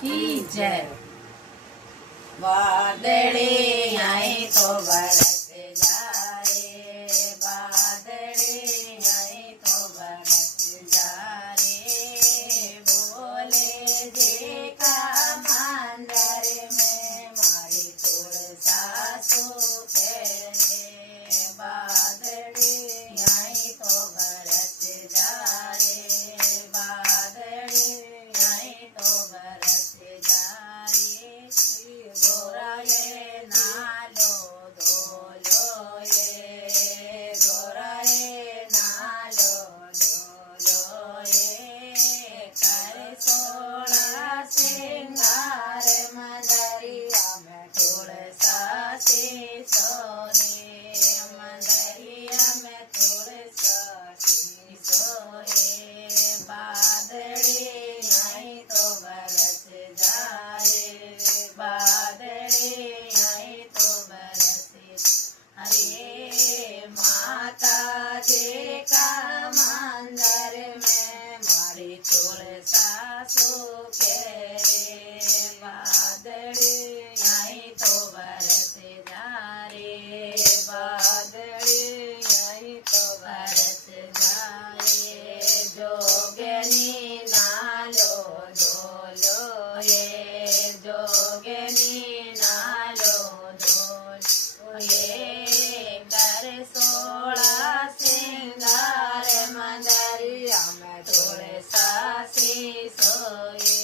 की जय। वादळे आए तो बरस जाए, वादळे आए तो बरस जाए, बोले देखा मांदर में मारी तोड़ सासू फेरे, वादळे आए तो बरस जाए, वादळे आए तो बरस जाए, गोराए नालो धोलो ये, गोराए नालो धोलो ये, कर सोला सिंगार मदरिया में तुलसा सी सोने, मदरिया में तुलसा सी सोए, बादड़ी आई तो बरस जाए, बादड़ी आई तो बरस। अरे माता जी का मंदिर में मारी तुलसा सूखे रे, बादड़ी आई तो बरस जा रे, बादड़ी आई तो बरस जाए, जोगनी नालो धोलो ये, जोगनी नालो धोलो ये, कर सोला सिंगार मदरिया में तुलसा सी सोए,